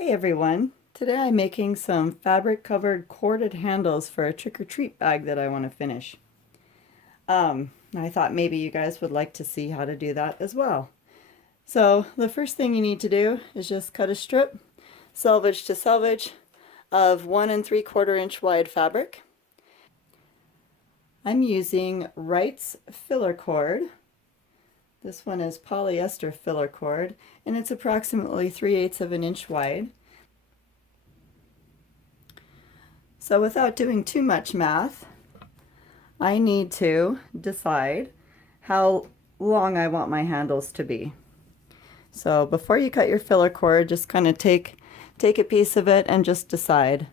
Hey everyone! Today I'm making some fabric covered corded handles for a trick-or-treat bag that I want to finish. I thought maybe you guys would like to see how to do that as well. So the first thing you need to do is just cut a strip, selvage to selvage, of 1 3/4 inch wide fabric. I'm using Wright's filler cord. This one is polyester filler cord and it's approximately 3/8 of an inch wide. So without doing too much math, I need to decide how long I want my handles to be. So before you cut your filler cord, just kind of take a piece of it and just decide.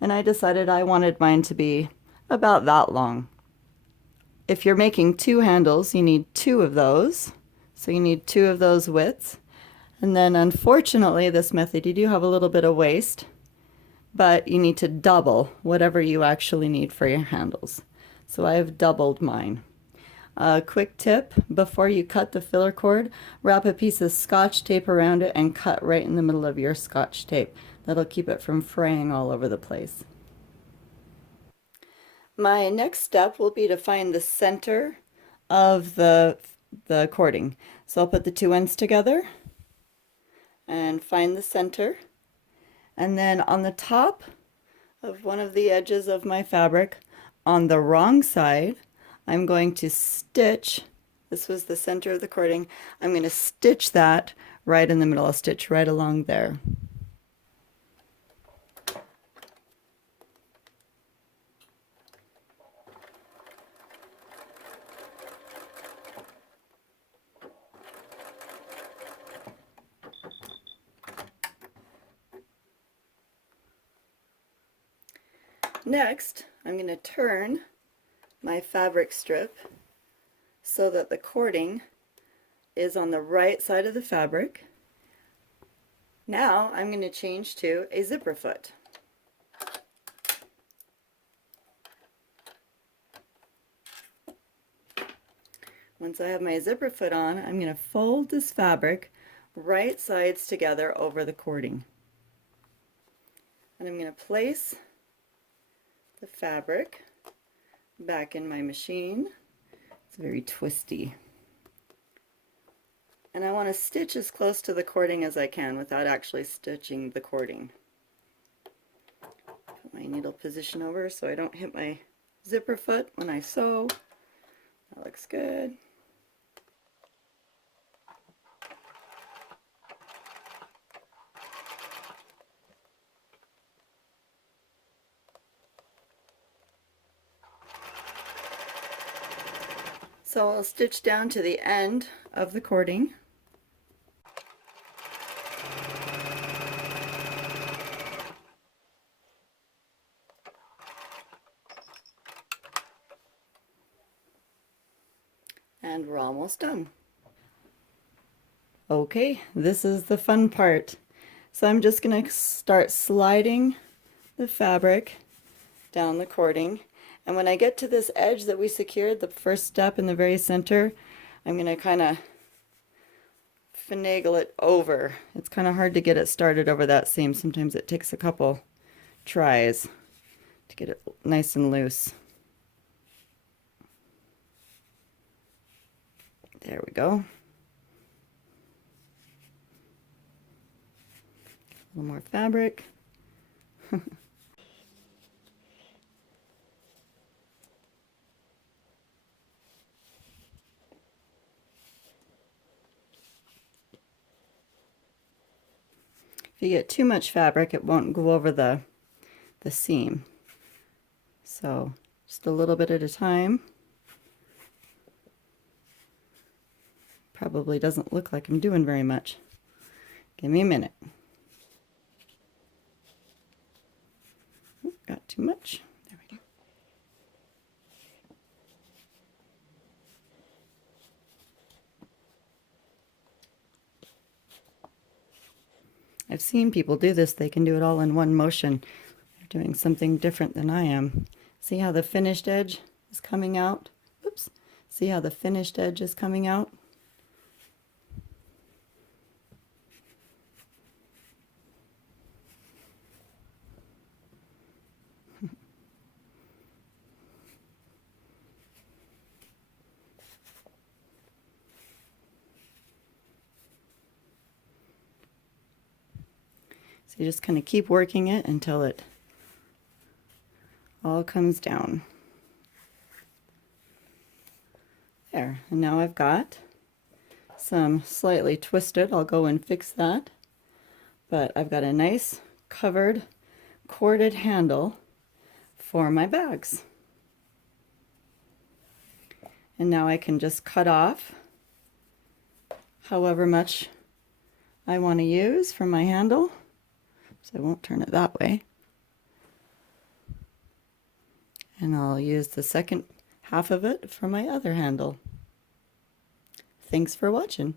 And I decided I wanted mine to be about that long. If you're making two handles, you need two of those. So you need two of those widths. And then unfortunately, this method, you do have a little bit of waste, but you need to double whatever you actually need for your handles. So I have doubled mine. A quick tip, before you cut the filler cord, wrap a piece of scotch tape around it and cut right in the middle of your scotch tape. That'll keep it from fraying all over the place. My next step will be to find the center of the cording. So I'll put the two ends together and find the center. And then on the top of one of the edges of my fabric, on the wrong side, I'm going to stitch, this was the center of the cording, I'm going to stitch that right in the middle. I'll stitch right along there. Next, I'm going to turn my fabric strip so that the cording is on the right side of the fabric. Now I'm going to change to a zipper foot. Once I have my zipper foot on, I'm going to fold this fabric right sides together over the cording. And I'm going to place the fabric back in my machine. It's very twisty. And I want to stitch as close to the cording as I can without actually stitching the cording. Put my needle position over so I don't hit my zipper foot when I sew. That looks good. So I'll stitch down to the end of the cording. And we're almost done. Okay, this is the fun part. So I'm just going to start sliding the fabric down the cording. And when I get to this edge that we secured, the first step in the very center, I'm going to kind of finagle it over. It's kind of hard to get it started over that seam. Sometimes it takes a couple tries to get it nice and loose. There we go. A little more fabric. If you get too much fabric, it won't go over the seam. So just a little bit at a time. Probably doesn't look like I'm doing very much. Give me a minute. Got too much. There we go. I've seen people do this. They can do it all in one motion. They're doing something different than I am. See how the finished edge is coming out? Oops. See how the finished edge is coming out? So you just kind of keep working it until it all comes down. There, and now I've got some slightly twisted. I'll go and fix that. But I've got a nice covered corded handle for my bags. And now I can just cut off however much I want to use for my handle. So I won't turn it that way. And I'll use the second half of it for my other handle. Thanks for watching.